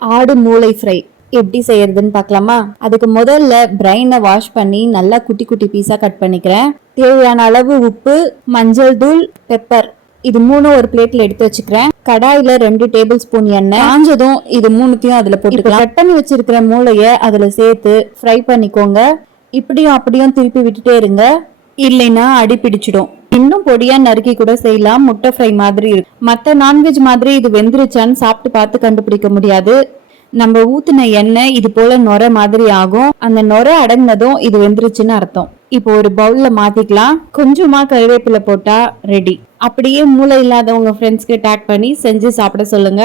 ஆடு மூளை ஃப்ரை எப்படி செய்யறதுன்னு பார்க்கலாமா? அதுக்கு முதல்ல பிரைனை வாஷ் பண்ணி நல்லா குட்டி குட்டி பீஸா கட் பண்ணிக்கிறேன். தேவையான அளவு உப்பு, மஞ்சள் தூள், பெப்பர் இது மூணும் ஒரு பிளேட்ல எடுத்து வச்சுக்கிறேன். கடாயில 2 டேபிள் ஸ்பூன் எண்ணெய் காஞ்சதும் இது மூணுத்தையும் அதுல போட்டுக்கலாம். கட் பண்ணி வச்சிருக்கிற மூளைய அதுல சேர்த்து ஃப்ரை பண்ணிக்கோங்க. இப்படியும் அப்படியும் திருப்பி விட்டுட்டே இருங்க, இல்லைன்னா அடி பிடிச்சிடும். இன்னும் பொடியா நறுக்கி கூட செய்யலாம். முட்டை ஃப்ரை மாதிரி இருக்கு. மத்த நான்வெஜ் மாதிரி இது வெந்துருச்சான்னு சாப்பிட்டு பார்த்து கண்டுபிடிக்க முடியாது. நம்ம ஊத்துன எண்ணெய் இது போல நொரை மாதிரி ஆகும். அந்த நொரை அடங்கினதும் இது வெந்துருச்சுன்னு அர்த்தம். இப்போ ஒரு பவுல்ல மாத்திக்கலாம். கொஞ்சமா கருவேப்பிலை போட்டா ரெடி. அப்படியே மூளை இல்லாதவங்க ஃப்ரெண்ட்ஸ்க்கு டேக் பண்ணி செஞ்சு சாப்பிட சொல்லுங்க.